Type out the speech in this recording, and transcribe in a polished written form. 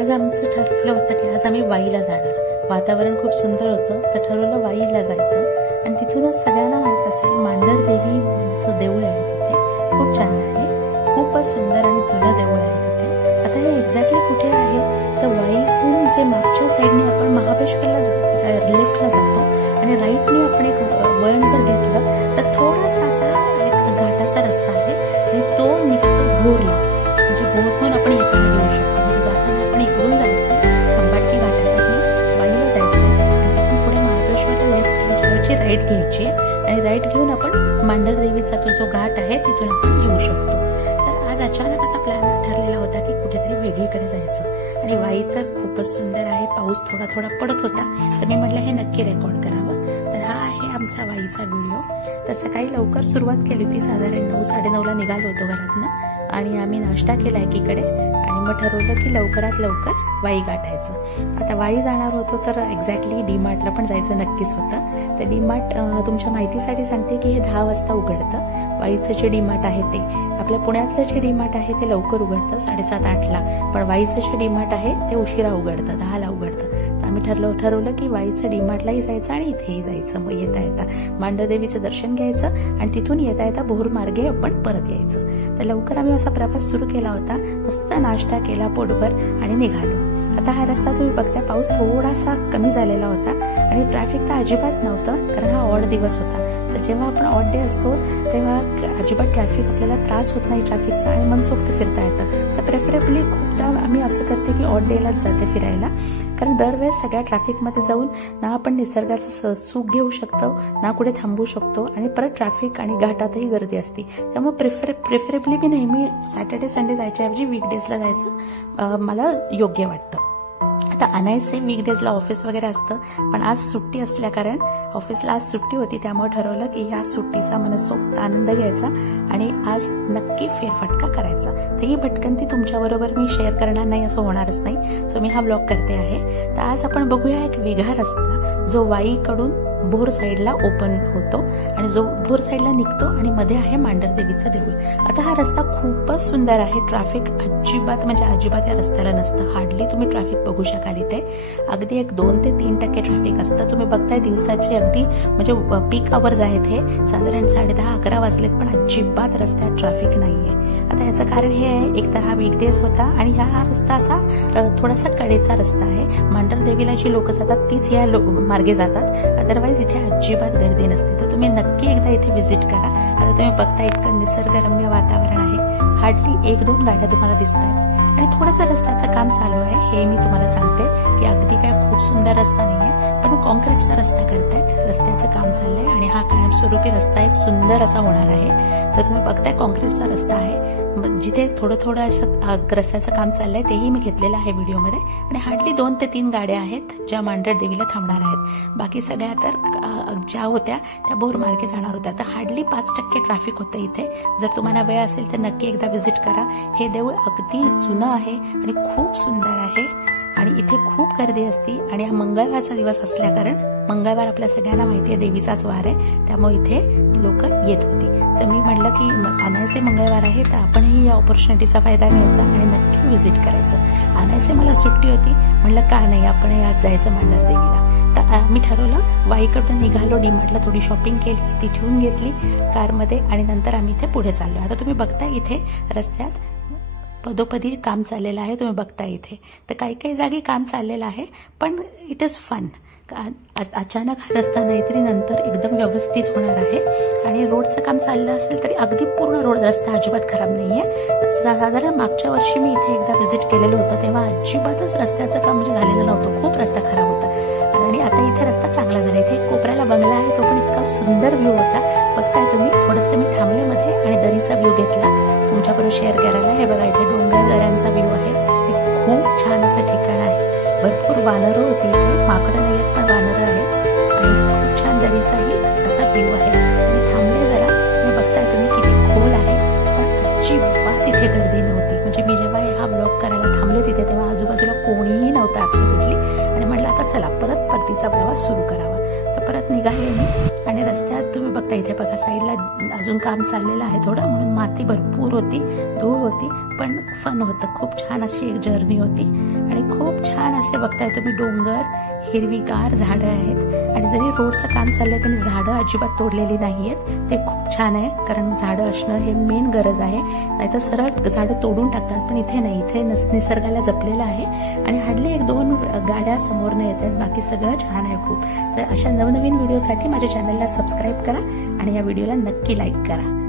आज आमचं ठरलं होतं की आज आम्ही वाईला जाणार। वातावरण खूप सुंदर होतं, तर ठरवलं वाईला जायचं। आणि तिथूनच सगळ्यांना माहित असेल मांढर देवीचं देऊळ आहे तिथे, खूप छान आहे, खूपच सुंदर आणि जुनं देऊळ आहे तिथे। आता हे एक्झॅक्टली कुठे आहे तर वाईहून जे मागच्या साईडने आपण महाबळेश्वरला लेफ्टला जातो आणि राईटने आपण एक वळण जर घेतलं तर थोडासा असा एक घाटाचा रस्ता आहे आणि तो निघतो भोरला, म्हणजे भोरहून आपण इकडे येऊ शकतो। म्हणजे जाताना आपण इकडून जायचं, खंबाटकी घाटातून वाईला जायचं आणि तिथून पुढे महाबळेश्वरला लेफ्ट घ्यायची, राईट घ्यायची आणि राईट घेऊन आपण मांढर देवीचा तो जो घाट आहे तिथून आपण येऊ शकतो। तर आज अचानक असा प्लॅन ठरलेला होता की कुठेतरी वेगळीकडे जायचं आणि वाई तर खूपच सुंदर आहे, पाऊस थोडा थोडा पडत होता, तर मी म्हटलं हे नक्की रेकॉर्ड करावं। तर हा आहे आमचा वाईचा व्हिडिओ। तर सकाळी लवकर सुरुवात केली होती, साधारण 9-9:30ला निघालो होतो घरातनं आणि आम्ही नाश्ता केला एकीकडे आणि मग ठरवलं की लवकरात लवकर वाई गाठायचं। आता वाई जाणार होतो तर एक्झॅक्टली डी-मार्टला पण जायचं नक्कीच होतं। तर डी-मार्ट तुमच्या माहितीसाठी सांगते की हे 10 वाजता उघडतं। वाईचं जे डी-मार्ट आहे ते, आपल्या पुण्यातलं जे डी-मार्ट आहे ते लवकर उघडतं 7:30-8ला, पण वाईचं जे डी-मार्ट आहे ते उशिरा उघडतं, 10ला उघडतं। तर आम्ही ठरवलं की वाईचं डी-मार्टलाही जायचं आणि इथेही जायचं। मग येता येता मांढरदेवीचं दर्शन घ्यायचं आणि तिथून येता येता भोर मार्गे आपण परत यायचं। तर लवकर आम्ही असा प्रवास सुरू केला होता, मस्त नाश्ता केला पोटभर आणि निघालो। आता हा रस्ता तुम्ही बघता, पाऊस थोडासा कमी झालेला होता आणि ट्रॅफिक तर अजिबात नव्हतं, कारण हा ऑड दिवस होता। तर जेव्हा आपण ऑड डे असतो तेव्हा अजिबात ट्रॅफिक आपल्याला त्रास होत नाही ट्रॅफिकचा आणि मनसोक्त फिरता येतं। तर प्रेफरेबली खूपदा आम्ही असं करते की ऑड डेलाच जाते फिरायला, कारण दरवेळेस सगळ्या ट्रॅफिकमध्ये जाऊन ना आपण निसर्गाचं सुख घेऊ शकतो ना कुठे थांबू शकतो आणि परत ट्रॅफिक आणि घाटातही गर्दी असते। त्यामुळे प्रेफरेबली मी नेहमी सॅटर्डे संडे जायच्याऐवजी वीकडेजला जायचं मला योग्य वाटतं। आता अनायसे वीकडेजला ऑफिस वगैरे असतं, पण आज सुट्टी असल्या कारण ऑफिसला आज सुट्टी होती, त्यामुळे ठरवलं की या सुट्टीचा मनसोक्त आनंद घ्यायचा आणि आज नक्की फेरफटका करायचा। तर ही भटकंती तुमच्याबरोबर मी शेअर करणार नाही असं होणारच नाही, सो मी हा ब्लॉग करते आहे। तर आज आपण बघूया एक वेगळा रस्ता जो वाईकडून भोर साईडला ओपन होतो आणि जो भोर साईडला निघतो आणि मध्ये आहे मांढर देवीचं देऊळ। आता हा रस्ता खूपच सुंदर आहे, ट्रॅफिक अजिबात म्हणजे अजिबात या रस्त्याला नसतं, हार्डली तुम्ही ट्रॅफिक बघू शकाल इथे। अगदी एक 2 ते 3% ट्रॅफिक असतं। तुम्ही बघताय दिवसाचे अगदी म्हणजे पीक आवर्स आहेत हे, साधारण 10:30-11 वाजलेत, पण अजिबात रस्त्यात ट्रॅफिक नाहीये। आता याचं कारण हे आहे, एकतर हा वीकडेज होता आणि हा रस्ता असा थोडासा कडेचा रस्ता आहे। मांढर देवीला जी लोक जातात तीच या मार्गे जातात, अदरवाईज इथे अजिबात गर्दी नसते। तर तुम्ही नक्की एकदा इथे व्हिजिट करा। आता तुम्ही बघता इतकं निसर्गरम्य वातावरण आहे, हार्डली 1-2 गाड्या तुम्हाला दिसत आहेत आणि थोडंसं रस्त्याचं काम चालू आहे, हे मी तुम्हाला सांगते की अगदी काय खूप सुंदर रस्ता नाहीये, पण कॉन्क्रीटचा रस्ता करतायत, रस्त्याचं काम चाललंय आणि हा कायमस्वरूपी रस्ता एक सुंदर असा होणार आहे। तर तुम्ही बघताय कॉन्क्रीटचा रस्ता आहे, जिथे थोडं असं रस्त्याचं काम चाललंय तेही मी घेतलेलं आहे व्हिडिओमध्ये आणि हार्डली 2 ते 3 गाड्या आहेत ज्या मांढर देवीला थांबणार आहेत। बाकी सगळ्या तर ज्या होत्या त्या भोर मार्गे जाणार होत्या। तर हार्डली 5% ट्रॅफिक होतं इथे। जर तुम्हाला वेळ असेल तर नक्की एकदा व्हिजिट करा। हे देऊळ अगदी जुनं आहे आणि खूप सुंदर आहे आणि इथे खूप गर्दी असते आणि हा मंगळवारचा दिवस असल्या कारण मंगळवार आपल्या सगळ्यांना माहिती आहे देवीचाच वार आहे, त्यामुळे इथे लोक येत होती। तर मी म्हटलं की अनायसे मंगळवार आहे तर आपणही या ऑपॉर्च्युनिटीचा फायदा घ्यायचा आणि नक्की व्हिजिट करायचं। अनायसे मला सुट्टी होती, म्हटलं का नाही आपण आज जायचं मांढर देवीला। तर मी ठरवलं वाईकडून निघालो, डी-मार्टला थोडी शॉपिंग केली, ती ठेवून घेतली कारमध्ये आणि नंतर आम्ही इथे पुढे चाललो। आता तुम्ही बघता इथे रस्त्यात पदोपदी काम चाललेलं आहे, तुम्ही बघता इथे। तर काही जागी काम चाललेलं आहे, पण इट इज फन। अचानक हा रस्ता नाहीतरी नंतर एकदम व्यवस्थित होणार आहे आणि रोडचं काम चाललं असेल तरी अगदी पूर्ण रोड रस्ता अजिबात खराब नाहीये। साधारण मागच्या वर्षी मी इथे एकदा व्हिजिट केलेलं होतं, तेव्हा अजिबातच रस्त्याचं काम म्हणजे झालेलं नव्हतं, खूप रस्ता खराब होता आणि आता इथे रस्ता चांगला झाला। इथे कोपऱ्याला बंगला आहे, तो पण इतका सुंदर व्ह्यू होता, बघताय तुम्ही। थोडंसं मी थांबले मध्ये आणि दरीचा व्ह्यू घेतला तुमच्याबरोबर शेअर करायला। हे बघा इथे डोंगर दऱ्यांचा व्ह्यू आहे, हे खूप छान असं ठिकाण आहे। भरपूर वानरं होती इथे, माकडं नाहीयेत पण वानरं आहेत आणि खूप छान दरीचाही असा व्ह्यू आहे। मी थांबले जरा आणि बघताय तुम्ही किती खोल आहे, पण अजिबात इथे गर्दी नव्हती। म्हणजे मी जेव्हा हा ब्लॉग करायला थांबले तिथे तेव्हा आजूबाजूला कोणीही नव्हतं ऍब्सोल्युटली आणि म्हटलं आता चला परत परतीचा प्रवास सुरू करावा। तर परत निघाले मी आणि रस्त्यात तुम्ही बघता इथे बघा साईडला अजून काम चाललेलं आहे थोडं, म्हणून माती भरपूर होती, धूळ होती, पण फन होतं, खूप छान अशी एक जर्नी होती आणि खूप छान असे बघताय तुम्ही डोंगर, हिरवीगार झाडं आहेत आणि जरी रोडचं काम चाललंय तरी झाडं अजिबात तोडलेली नाहीयेत. ते खूप छान आहे, कारण झाडं असणं हे मेन गरज आहे. नाहीतर सरळ झाडं तोडून टाकतात, पण इथे नाही, इथे निसर्गाला जपलेलं आहे आणि हार्डली 1-2 गाड्या समोरनं येत आहेत. बाकी सगळं छान आहे खूप. तर अशा नवनवीन व्हिडिओसाठी माझ्या चॅनलला सबस्क्राईब करा आणि या व्हिडिओला नक्की लाईक करा.